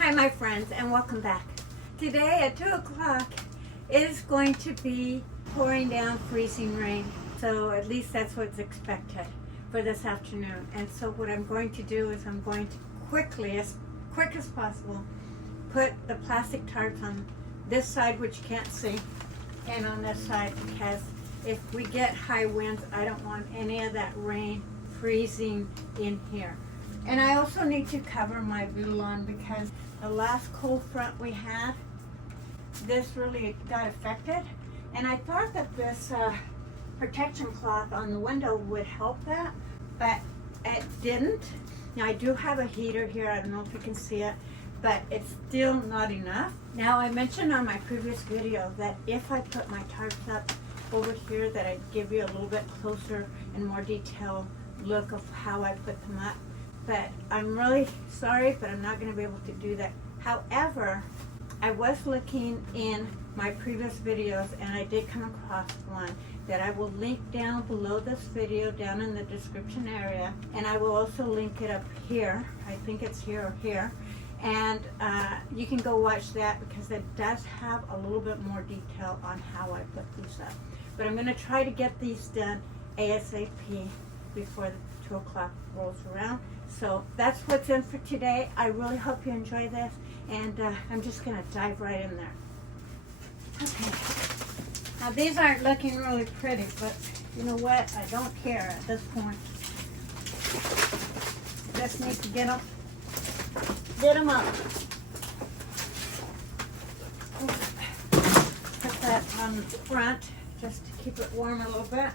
Hi my friends, and welcome back. Today at 2 o'clock it is going to be pouring down freezing rain. So at least that's what's expected for this afternoon. And so what I'm going to do is I'm going to quickly, as quick as possible, put the plastic tarps on this side, which you can't see, and on this side, because if we get high winds, I don't want any of that rain freezing in here. And I also need to cover my Abutilon because the last cold front we had, this really got affected. And I thought that this protection cloth on the window would help that, but it didn't. Now I do have a heater here, I don't know if you can see it, but it's still not enough. Now I mentioned on my previous video that if I put my tarps up over here, that I'd give you a little bit closer and more detailed look of how I put them up. But I'm really sorry, but I'm not going to be able to do that. However, I was looking in my previous videos and I did come across one that I will link down below this video, down in the description area, and I will also link it up here. I think it's here or here. And you can go watch that because it does have a little bit more detail on how I put these up. But I'm going to try to get these done ASAP before the 2 o'clock rolls around. So that's what's in for today. I really hope you enjoy this, and I'm just going to dive right in there. Okay. Now these aren't looking really pretty, but you know what? I don't care at this point. Just need to get them up. Put that on the front just to keep it warm a little bit.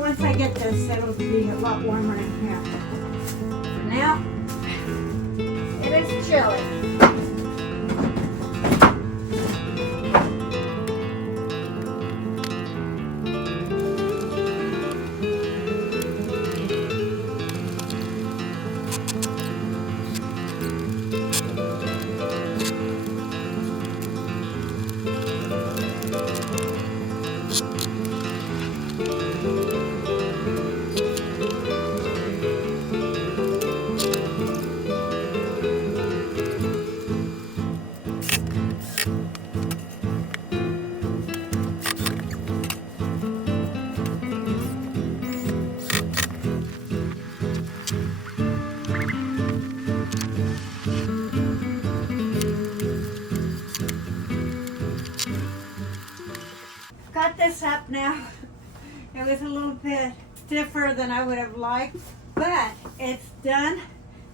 Once I get this, it'll be a lot warmer in here. For now, it is chilly. Got this up now. It was a little bit stiffer than I would have liked, but it's done.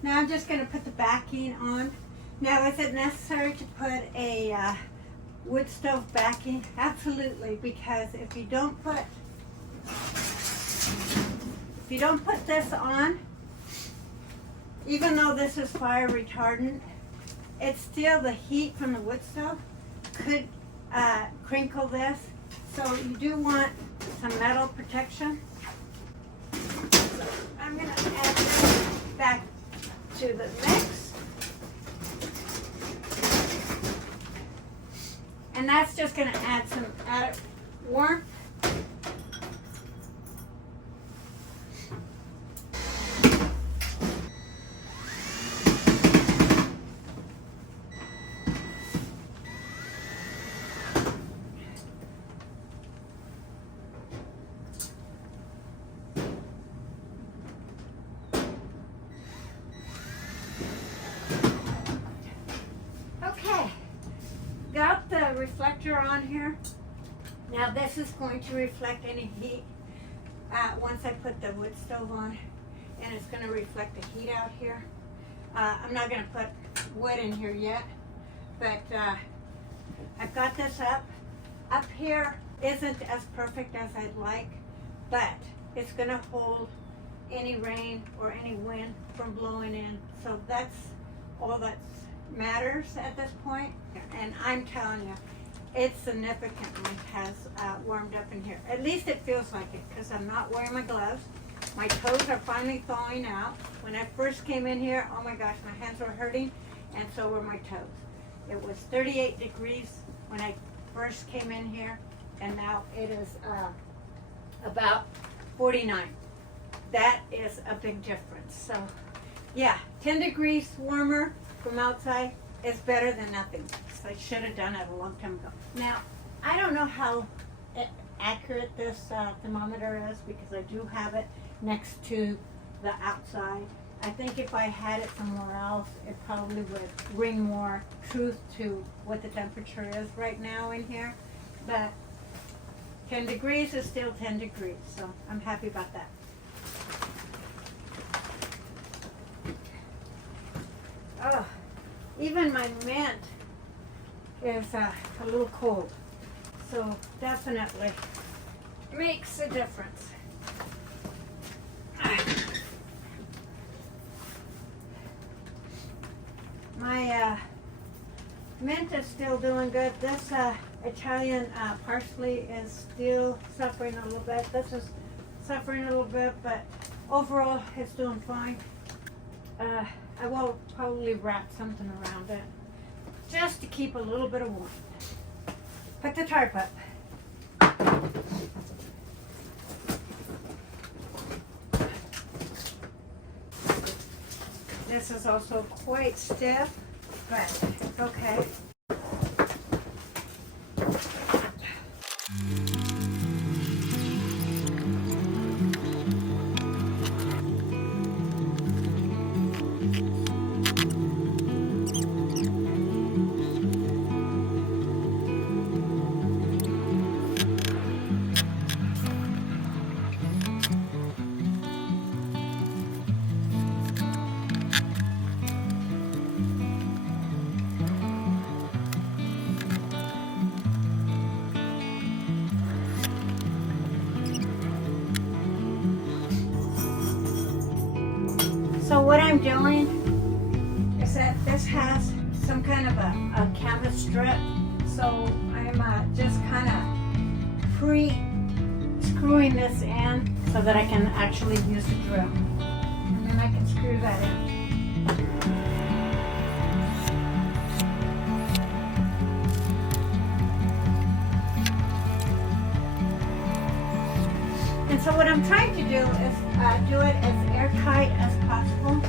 Now I'm just going to put the backing on. Now, is it necessary to put a wood stove backing? Absolutely, because if you don't put this on, even though this is fire retardant, it's still the heat from the wood stove could crinkle this. So you do want some metal protection. So I'm going to add this back to the mix. And that's just going to add some added warmth. reflector on here. Now this is going to reflect any heat once I put the wood stove on, and it's going to reflect the heat out here. I'm not going to put wood in here yet, but I've got this up. Up here isn't as perfect as I'd like, but it's going to hold any rain or any wind from blowing in. So that's all that matters at this point. And I'm telling you, it significantly has warmed up in here. At least it feels like it, because I'm not wearing my gloves. My toes are finally thawing out. When I first came in here, oh my gosh, my hands were hurting, and so were my toes. It was 38 degrees when I first came in here, and now it is about 49. That is a big difference. So yeah, 10 degrees warmer from outside is better than nothing. So I should have done it a long time ago. Now, I don't know how accurate this thermometer is, because I do have it next to the outside. I think if I had it somewhere else, it probably would bring more truth to what the temperature is right now in here. But 10 degrees is still 10 degrees, so I'm happy about that. Oh, even my mint is a little cold, so definitely makes a difference. My mint is still doing good. This Italian parsley is still suffering a little bit. This is suffering a little bit, but overall it's doing fine. I will probably wrap something around it just to keep a little bit of warmth. Put the tarp up. This is also quite stiff, but it's okay. So what I'm doing is that this has some kind of a canvas strip, so I'm just kind of pre-screwing this in so that I can actually use the drill. And then I can screw that in. And so what I'm trying to do is do it as airtight as possible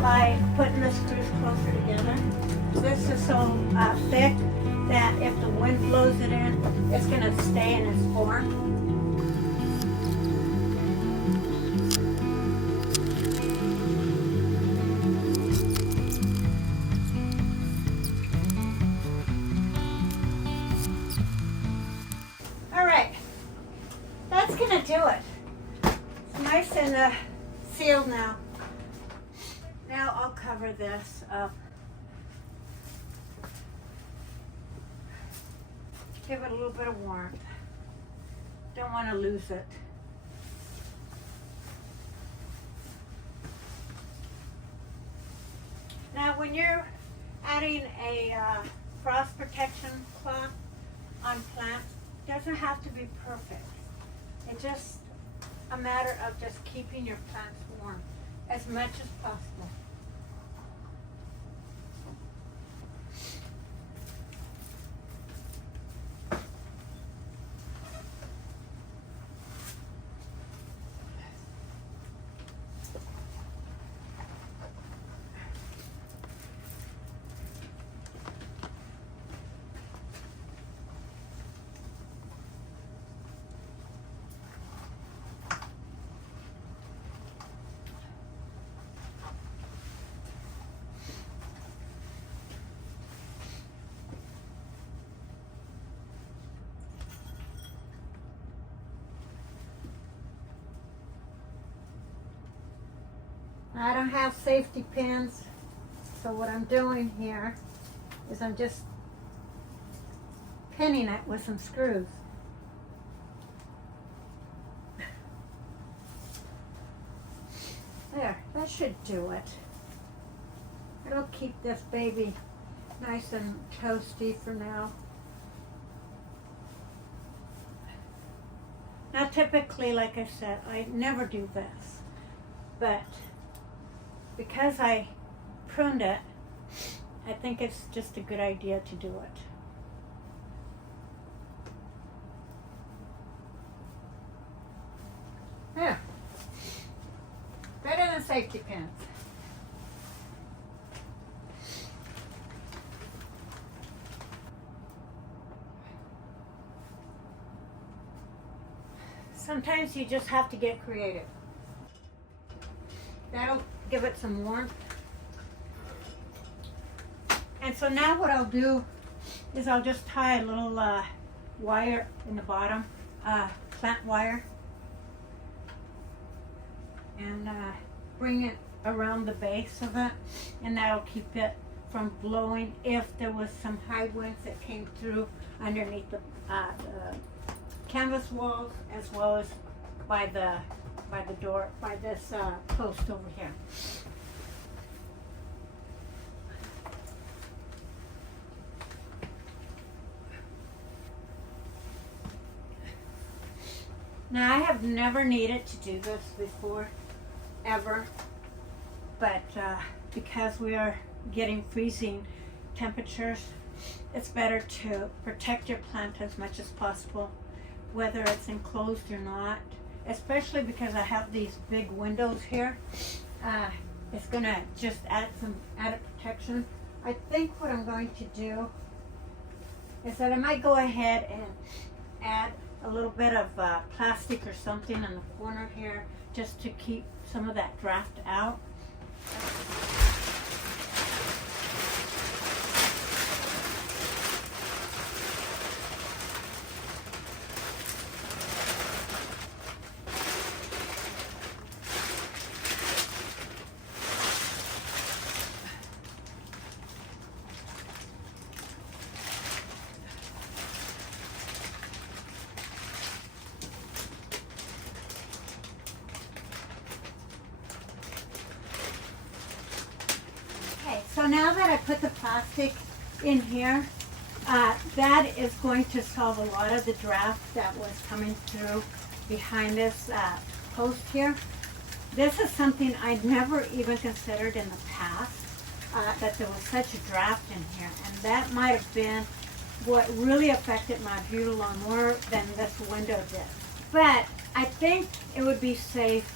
by putting the screws closer together. This is so thick that if the wind blows it in, it's going to stay in its form. All right, that's going to do it. It's nice and sealed now. Now I'll cover this up. Give it a little bit of warmth. Don't want to lose it. Now when you're adding a frost protection cloth on plants, it doesn't have to be perfect. It's just a matter of just keeping your plants warm as much as possible. I don't have safety pins, so what I'm doing here is I'm just pinning it with some screws. There, that should do it. It'll keep this baby nice and toasty for now. Now typically, like I said, I never do this, but because I pruned it, I think it's just a good idea to do it. Yeah, better than safety pins. Sometimes you just have to get creative. That'll give it some warmth. And so now what I'll do is I'll just tie a little wire in the bottom, plant wire, and bring it around the base of it, and that'll keep it from blowing if there was some high winds that came through underneath the canvas walls, as well as by the door, by this post over here. Now I have never needed to do this before, ever, but because we are getting freezing temperatures, it's better to protect your plant as much as possible, whether it's enclosed or not, especially because I have these big windows here. It's gonna just add some added protection. I think what I'm going to do is that I might go ahead and add a little bit of plastic or something in the corner here, just to keep some of that draft out. So now that I put the plastic in here, that is going to solve a lot of the draft that was coming through behind this post here. This is something I'd never even considered in the past, that there was such a draft in here, and that might have been what really affected my Abutilon more than this window did. But I think it would be safe,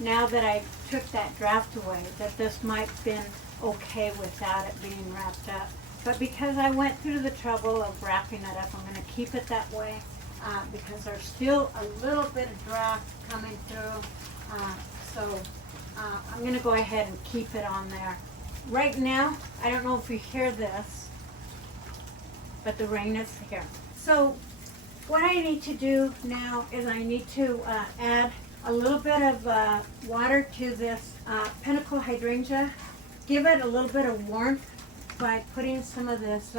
now that I took that draft away, that this might have been okay without it being wrapped up. But because I went through the trouble of wrapping it up, I'm going to keep it that way, because there's still a little bit of draft coming through. So I'm going to go ahead and keep it on there. Right now, I don't know if you hear this, but the rain is here. So what I need to do now is I need to add a little bit of water to this pinnacle hydrangea. Give it a little bit of warmth by putting some of this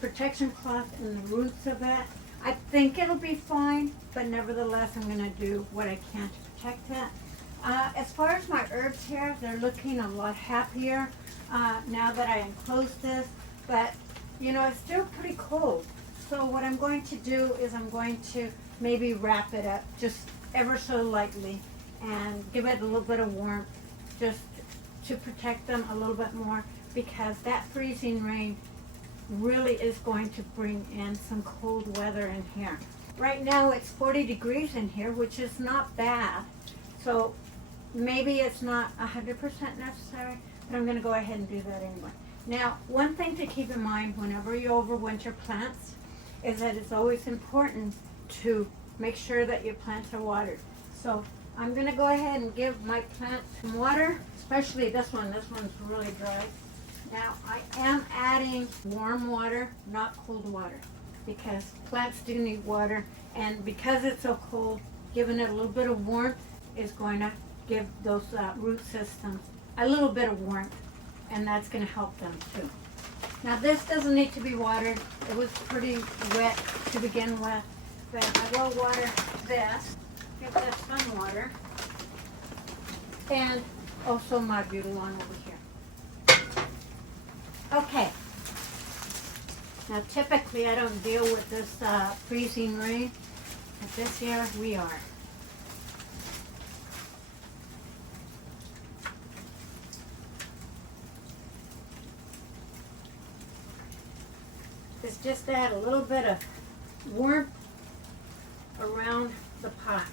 protection cloth in the roots of it. I think it'll be fine, but nevertheless I'm going to do what I can to protect it. As far as my herbs here, they're looking a lot happier now that I enclosed this, but you know, it's still pretty cold. So what I'm going to do is I'm going to maybe wrap it up just ever so lightly and give it a little bit of warmth, just to protect them a little bit more, because that freezing rain really is going to bring in some cold weather in here. Right now it's 40 degrees in here, which is not bad. So maybe it's not 100% necessary, but I'm going to go ahead and do that anyway. Now, one thing to keep in mind whenever you overwinter plants is that it's always important to make sure that your plants are watered. So I'm going to go ahead and give my plants some water, especially this one. This one's really dry. Now I am adding warm water, not cold water, because plants do need water, and because it's so cold, giving it a little bit of warmth is going to give those root systems a little bit of warmth, and that's going to help them too. Now this doesn't need to be watered. It was pretty wet to begin with, but I will water this. Give that some water. And also my Abutilon over here. Okay. Now typically I don't deal with this freezing rain, but this year we are. It's just to add a little bit of warmth around the pot.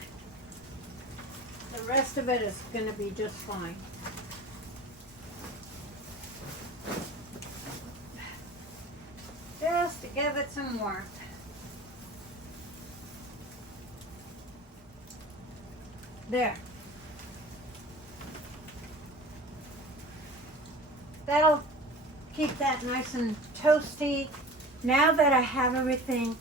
The rest of it is going to be just fine. Just to give it some warmth. There. That'll keep that nice and toasty. Now that I have everything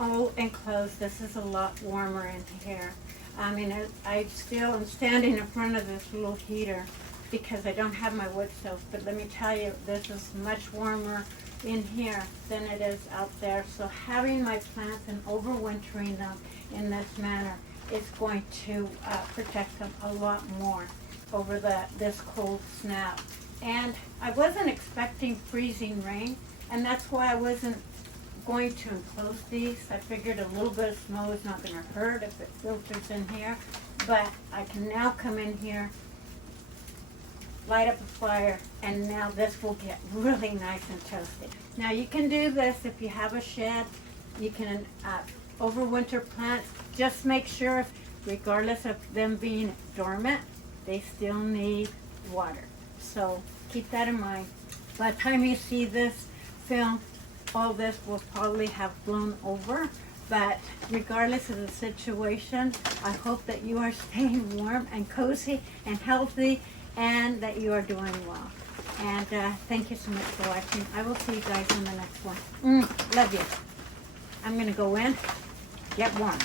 all enclosed, this is a lot warmer in here. I mean, I still am standing in front of this little heater because I don't have my wood stove, but let me tell you, this is much warmer in here than it is out there. So having my plants and overwintering them in this manner is going to protect them a lot more over this cold snap. And I wasn't expecting freezing rain, and that's why I wasn't going to enclose these. I figured a little bit of snow is not going to hurt if it filters in here, but I can now come in here, light up a fire, and now this will get really nice and toasty. Now you can do this if you have a shed. You can overwinter plants. Just make sure, regardless of them being dormant, they still need water. So keep that in mind. By the time you see this film, all this will probably have blown over, but regardless of the situation, I hope that you are staying warm and cozy and healthy, and that you are doing well. And thank you so much for watching. I will see you guys in the next one. Love you. I'm going to go in, get warm.